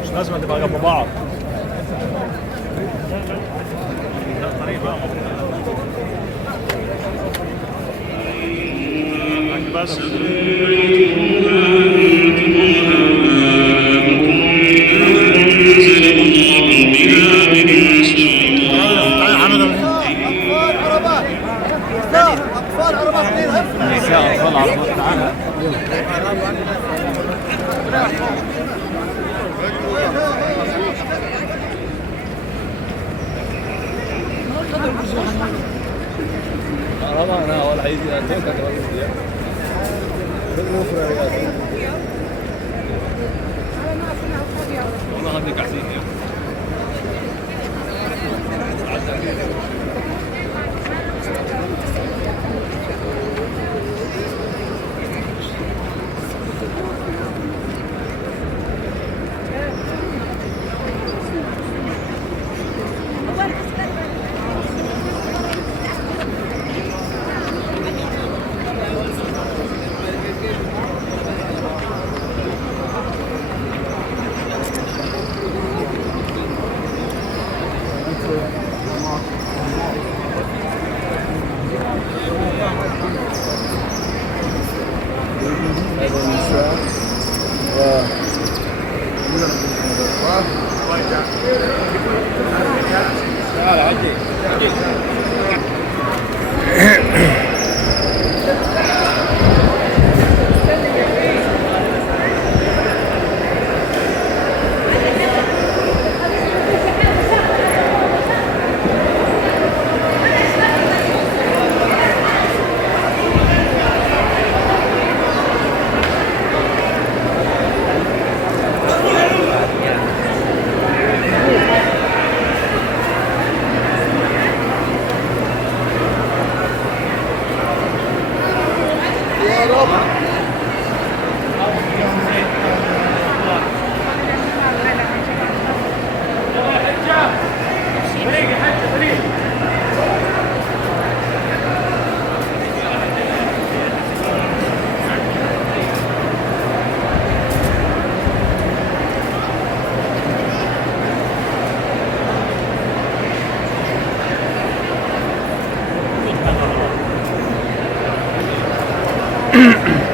مش لازم تبقى جنب بعض. بس انا ولا عايز والله هذيك عزيز Mm-hmm.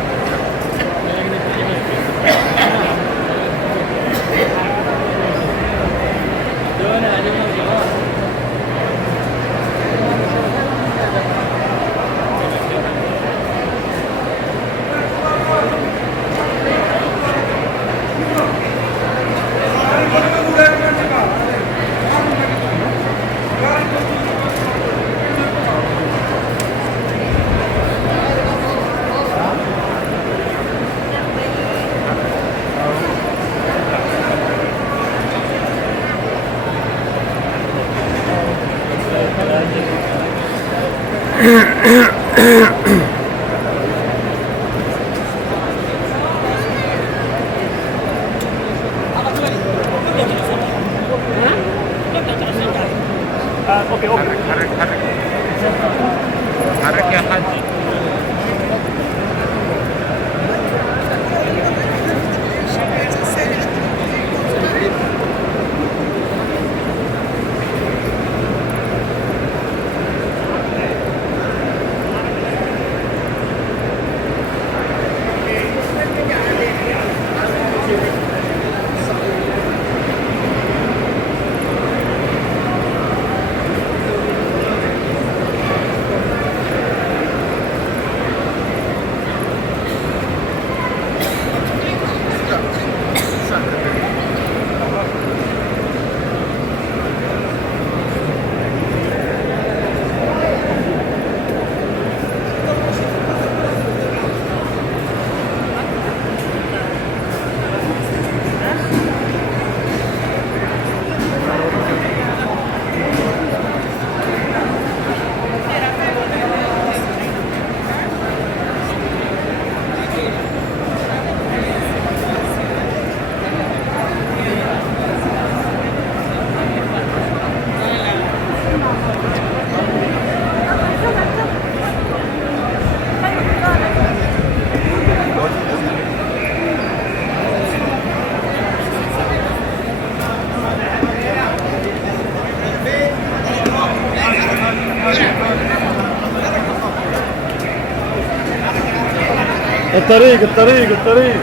الطريق الطريق الطريق.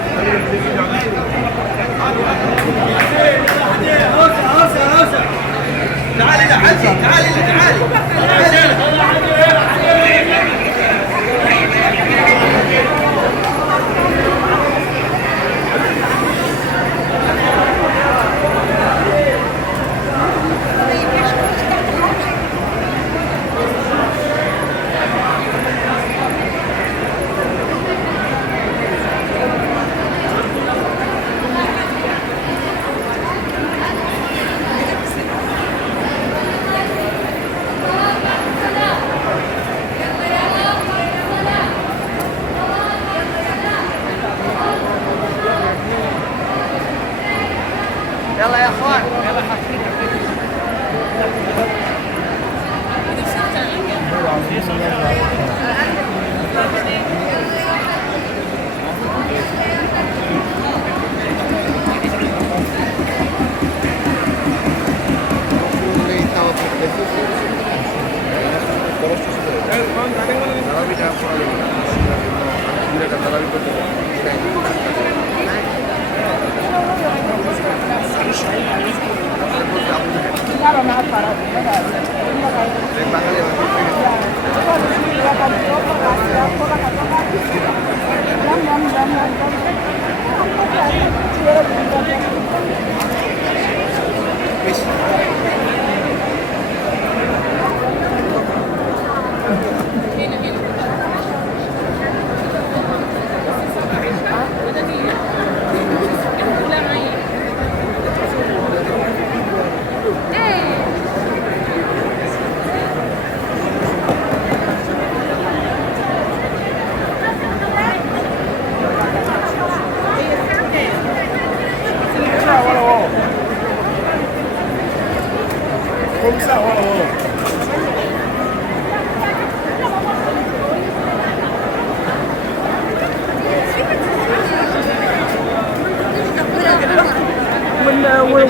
تعالي تعالي تعالي تعالي يلا يا اخوان يلا حفينا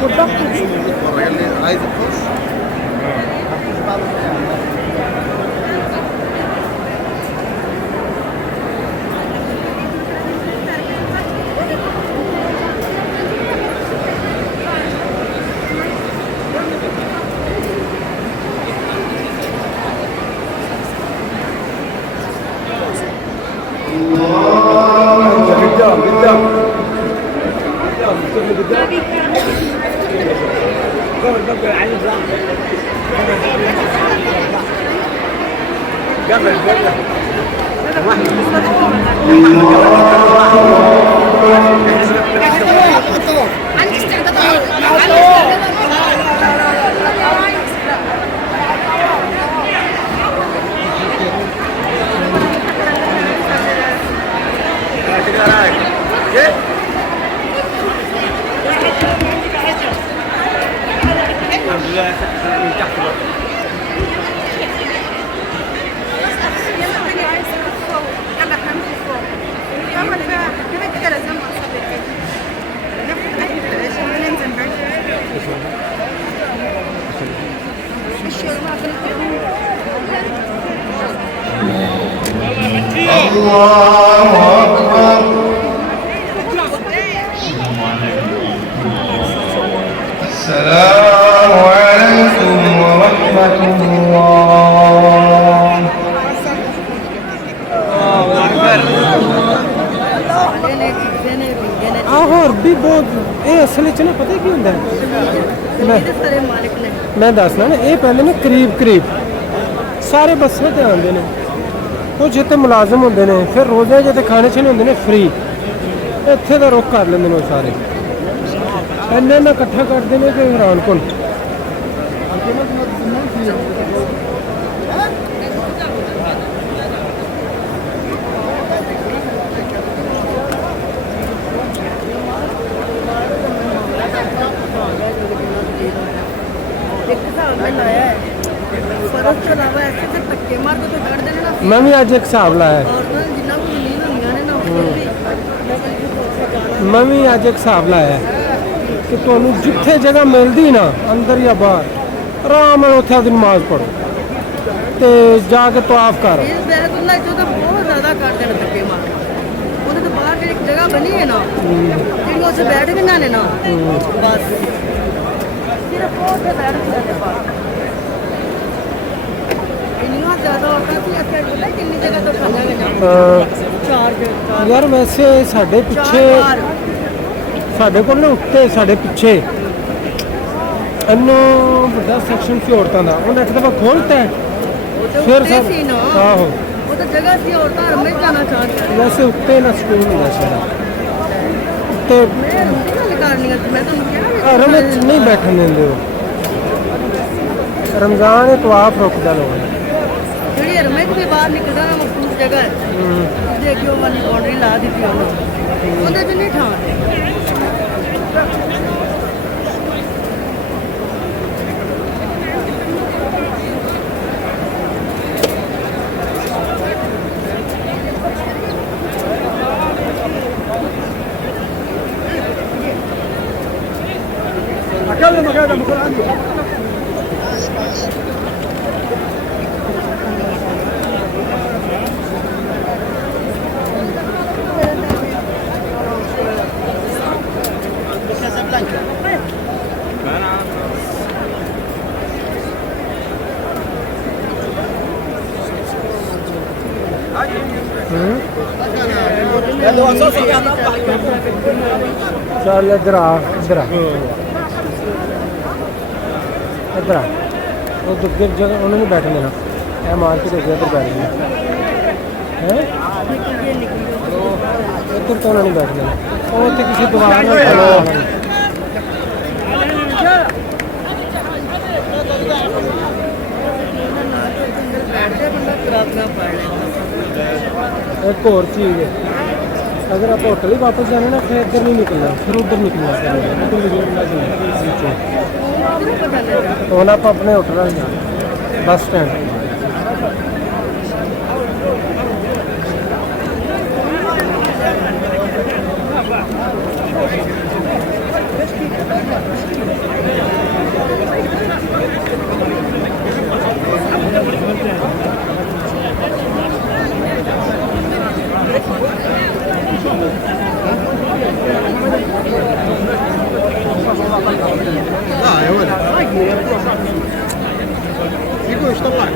والضغط اللي عايز تخش قدام قدام قبل عندي استعداد الله أكبر. السلام عليكم ورحمة الله. ਹੋਰ ਵੀ ਬਹੁਤ ਇਹ ਅਸਲ ਵਿੱਚ ਨਾ ਪਤਾ ਕੀ ਹੁੰਦਾ ਮੈਂ ਦੱਸਣਾ ਨਾ ਇਹ ਪਹਿਲੇ ਨਾ ਕਰੀਬ ਸਾਰੇ ਬੱਸਾਂ ਤੇ ਆਉਂਦੇ ਨੇ ਉਹ ਜਿੱਥੇ ਮੁਲਾਜ਼ਮ ਹੁੰਦੇ ਨੇ ਫਿਰ ਰੋਜ਼ੇ ਜਿੱਥੇ ਖਾਣੇ ਛਣੇ ਹੁੰਦੇ ਨੇ ਫ੍ਰੀ ਇੱਥੇ ਦਾ ਰੁੱਖ ਕਰ ਲੈਂਦੇ ਨੇ ਉਹ ਸਾਰੇ ਇੰਨੇ ਨਾ ਇਕੱਠਾ ਕਰਦੇ ਨੇ ਕਿ ਹੈਰਾਨ ਕੋਲ मैं भी अज एक हिसाब लाया मैं भी अज एक हिसाब लाया कि तुहानू जिथे जगह मिलती ना अंदर या बाहर आराम नाल उत्थे दी नमाज पढ़ो ते जाके तवाफ कर ਉੱਥੇ ਬੈਠ ਕੇ ਨਾ ਲੈਣਾ ਬਸ ਸਿਰਫ ਉੱਥੇ ਬੈਠ ਕੇ ਨਾ ਪਾਸ ਇੰਨਾ ਜ਼ਿਆਦਾ ਔਰਤਾਂ ਸੀ ਇੱਥੇ ਪਤਾ ਕਿੰਨੀ ਜਗ੍ਹਾ ਤੋਂ ਖਾਣਾ ਗਈਆਂ ਚਾਰ ਜਗ੍ਹਾ ਯਾਰ ਵੈਸੇ ਸਾਡੇ ਪਿੱਛੇ ਸਾਡੇ ਕੋਲ ਨਾ ਉੱਤੇ ਸਾਡੇ ਪਿੱਛੇ ਇੰਨਾ ਵੱਡਾ ਸੈਕਸ਼ਨ ਸੀ ਔਰਤਾਂ ਦਾ ਉਹਨੇ ਇੱਕ ਦਫਾ ਖੋਲ੍ਹਤਾ ਫਿਰ ਸਭ ਸੀ ਨਾ ਆਹੋ ਉਹ ਤਾਂ ਜਗ੍ਹਾ ਸੀ ਔਰਤਾਂ ਰਮੇ ਜਾਣਾ ਚਾਹੁੰਦੀਆਂ ਵੈਸੇ ਉੱਤੇ ਨਾ ਸਕੂਲ ਹੁੰਦਾ ਸ਼ਾਇਦ ਉੱਤੇ ਮੈਂ ਰਮੇ ਗੱਲ ਕਰਨੀ ਆ ਮੈਂ ਤੁਹਾਨੂੰ ਕਿਹਾ ਰਮੇ ਨਹੀਂ ਬੈਠਣ ਦਿੰਦੇ ਉਹ ਰਮਜ਼ਾਨ ਇਹ ਤਵਾਫ ਰੁਕਦਾ ਲੋਕ ਜਿਹੜੀ ਰਮੇ ਦੇ ਬਾਹਰ ਨਿਕਲਦਾ ਨਾ ਮਖਸੂਸ ਜਗ੍ਹਾ ਹੈ ਦੇਖਿਓ ਵਾਲੀ ਬਾਉਂਡਰੀ ਲਾ ਦਿੱਤੀ ਉਹਨੇ ਉਹਦੇ 'ਚ ਨਹੀਂ ਠਾਂ أكلم هذا بكون عندي ਚੱਲ ਇੱਧਰ ਆ ਇੱਧਰ ਆ ਇੱਧਰ ਆ ਉਹ ਦੂਜੇ ਜਗ੍ਹਾ ਉਹਨਾਂ ਨੂੰ ਬੈਠਣ ਦੇਣਾ ਇਹ ਮਾਰ ਕੇ ਦੇਖਿਆ ਇੱਧਰ ਬੈਠ ਜਾਣਾ ਹੈ ਇੱਧਰ ਤਾਂ ਉਹਨਾਂ ਨੂੰ ਬੈਠ ਦੇਣਾ ਉਹ ਉੱਥੇ ਕਿਸੇ ਦੁਕਾਨ ਨਾਲ ਖੜਾ ਹੋਣਾ ਬੈਠਦੇ ਬੰਦਾ ਖਰਾਬ ਪੜ ਲੈਂਦਾ ਇੱਕ ਹੋਰ ਚੀਜ਼ ਹੈ ਅਗਰ ਆਪਾਂ ਹੋਟਲ ਹੀ ਵਾਪਸ ਜਾਣਾ ਨਾ ਫਿਰ ਇੱਧਰ ਨਹੀਂ ਨਿਕਲਣਾ ਫਿਰ ਉੱਧਰ ਨਿਕਲਣਾ ਇੱਧਰ ਵਿੱਚੋਂ ਹੁਣ ਆਪਾਂ ਆਪਣੇ ਹੋਟਲ ਨਾਲ ਜਾਣਾ ਬੱਸ ਸਟੈਂਡ يا ولد يقول ايش طلعك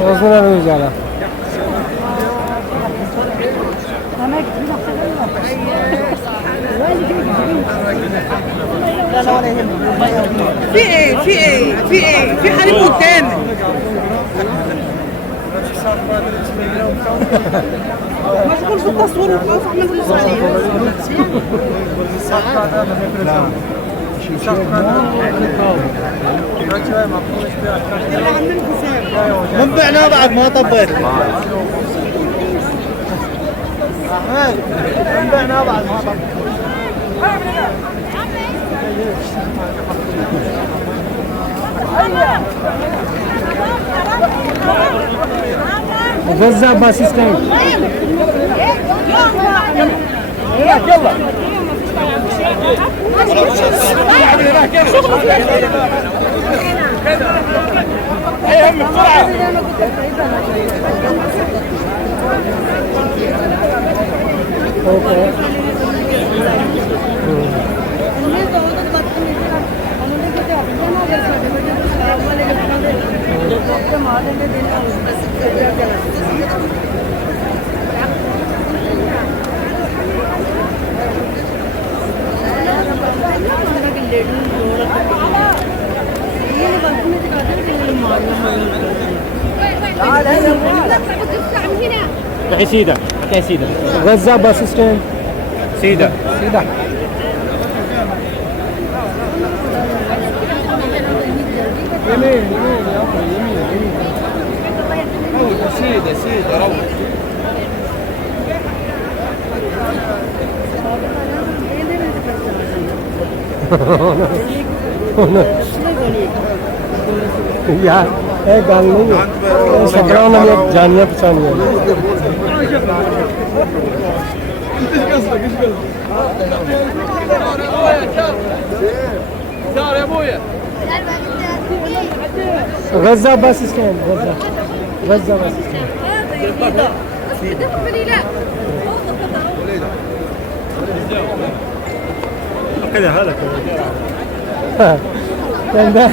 उसमें नहीं जाना في ايه في ايه في ايه في حريم قدامك مشغول في التصوير وخلاص عملت المصاريف يلا عندنا حساب من بعناه بعد ما طبيت من بعناه بعد ما طبيت غزة باص ستاند سيدة سيدة غزة باص ستاند سيدة سيدة يمين يمين يمين سيدة سيدة روح यार ਇਹ ਗੱਲ ਨਹੀਂ ਹੈ ਸਭਰਾ ਉਹਨਾਂ ਦੀਆਂ ਜਾਨੀਆਂ ਪਛਾਣੀਆਂ غزة بس ستاند غزة بس ستاند كذا هذا कहता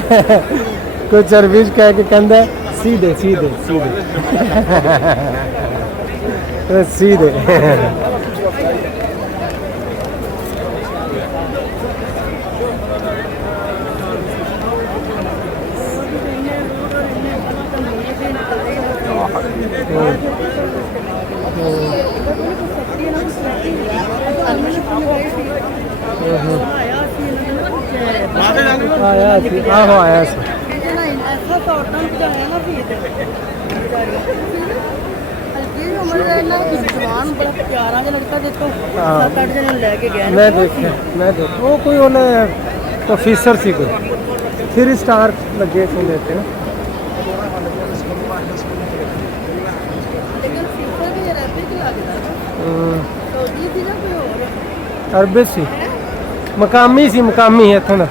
कुछ सर्विस कह के कहता सीधे सीधे सीधे आया सी आहो आया सी ऐसा तो औरतां ਨੂੰ ਜਾਇਆ ਨਾ ਫੀਤ ਹਲਕੀ ਉਮਰ ਦਾ ਇਹਨਾਂ ਦੀ ਜਵਾਨ ਬੜਾ ਪਿਆਰਾ ਜਿਹਾ ਲੱਗਦਾ ਦੇਖੋ 7-8 ਜਣੇ ਲੈ ਕੇ ਗਏ मैं देखा वो कोई उन्हें ऑफिसर सी कोई 3 स्टार लगे थे देते ना ਲੇਕਿਨ ਫੀਤਾ ਵੀ ਅਰਬਿਕ ਲੱਗਦਾ ਸੌਦੀ ਸੀ ਨਾ ਕੋਈ ਹੋਰ अरबे सी मकामी सी मकामी है इत्थों दा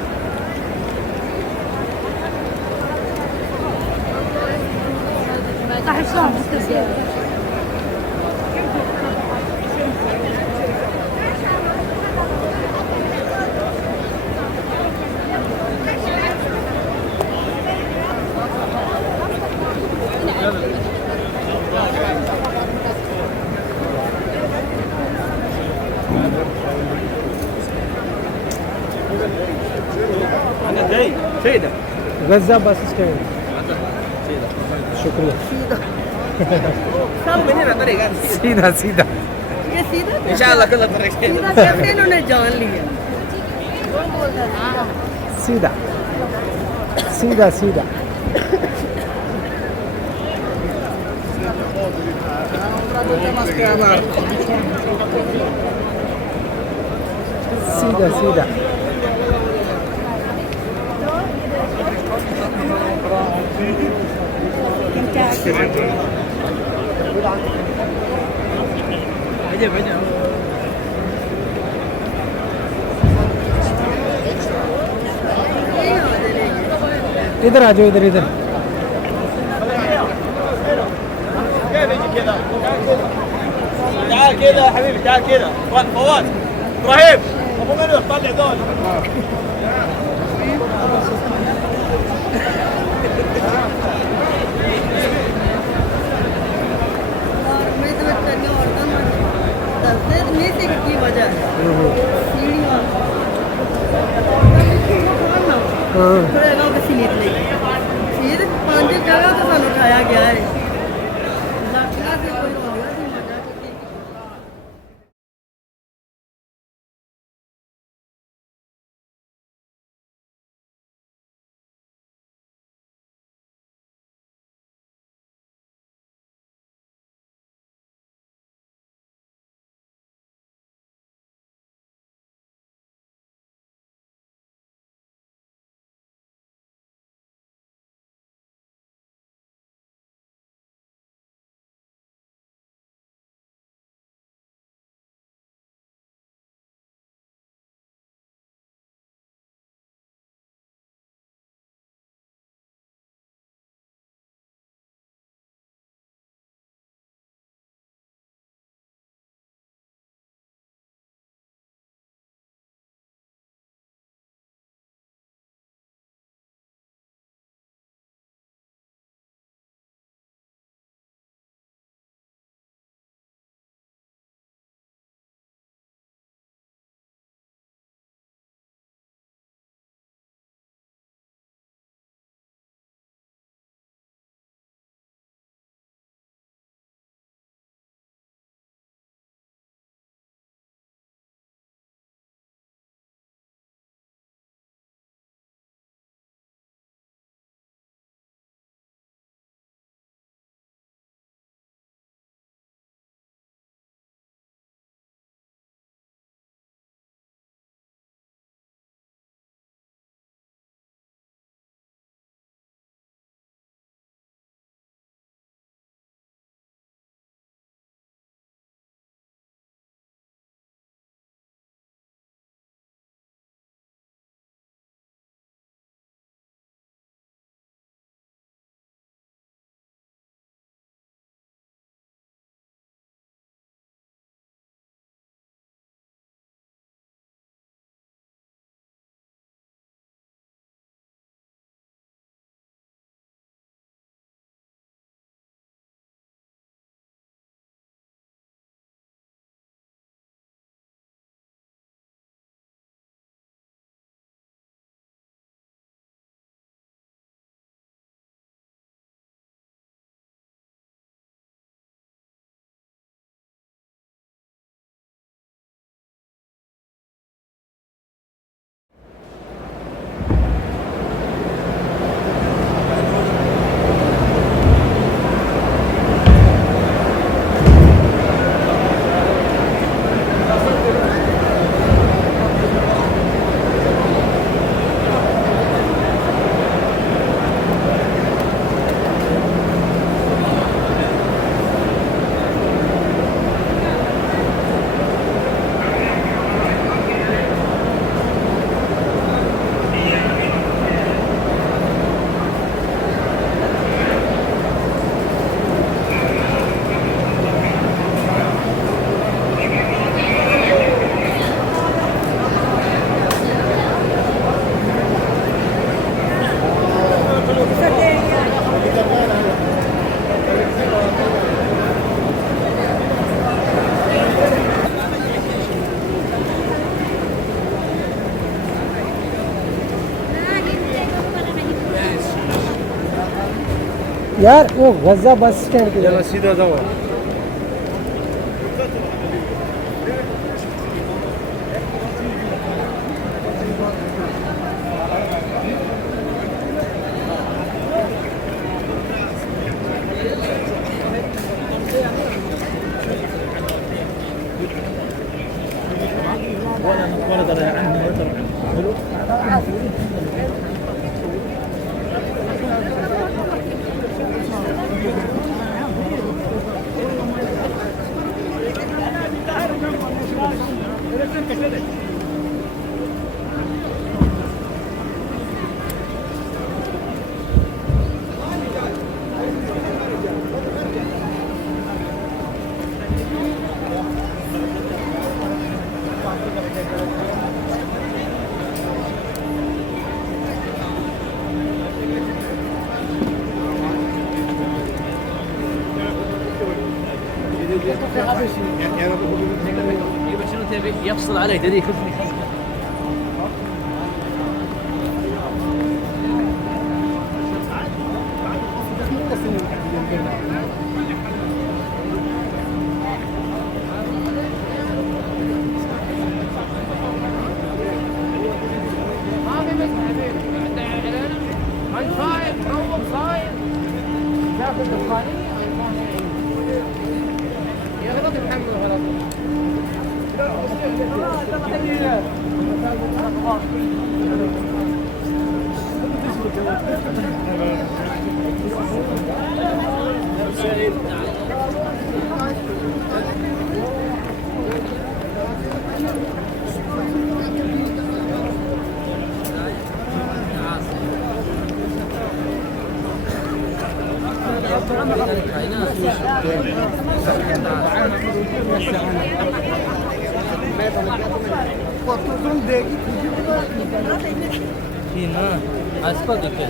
سيدة غزة बस स्टैंड शुक्रिया सब من هنا طريق सीधा सीधा ये सीधा ان شاء الله كلها طريق सीधा कैसे इन्होंने जान लिया सीधा सीधा सीधा सीधा सीधा इधर आ जाओ इधर इधर تعال كده يا حبيبي تعال كده فواز ابراهيم ابو منو طلع دول मैं तो करने औरतां ਨੂੰ ਦੱਸਦੇ ਨਹੀਂ ਸੀ ਕਿ ਕੀ ਵਜ੍ਹਾ ਹੈ ਸੀੜੀਆਂ ਥੋੜਾ ਜਿਹਾ ਕਿਸੇ ਨੀਤ ਲਈ ਫਿਰ 5 ਜਗ੍ਹਾ ਤੋਂ ਸਾਨੂੰ ਉਠਾਇਆ ਗਿਆ ਹੈ ਲੱਖਾਂ ਦੇ ਕੋਈ यार वो गजा बस स्टैंड के يلا सीधा जाओ ولا درى عنه ولا درى عنه شنو تبي يفصل عليه تدري كل هنا اسفل كده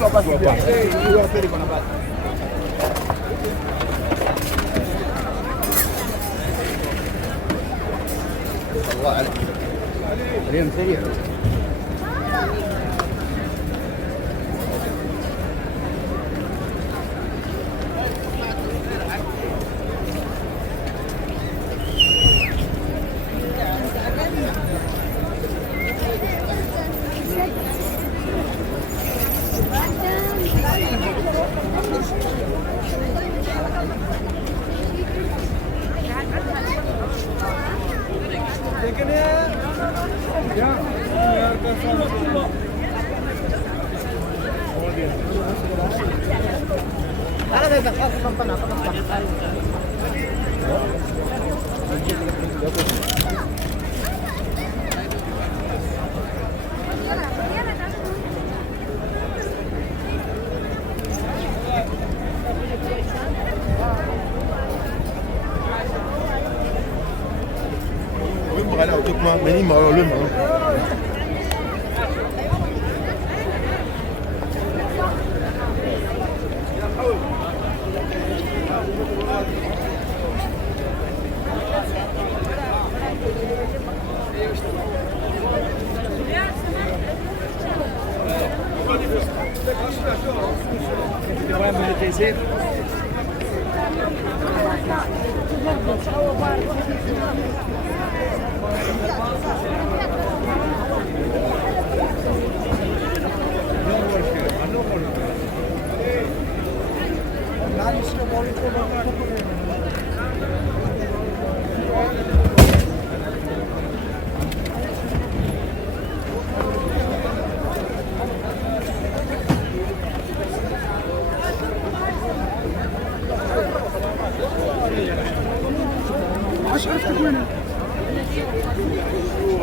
गजा बस इधर ايوه طلع الله عليك اليوم سريع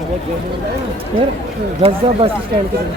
यार गज़ा बस स्टैंड के तरफ।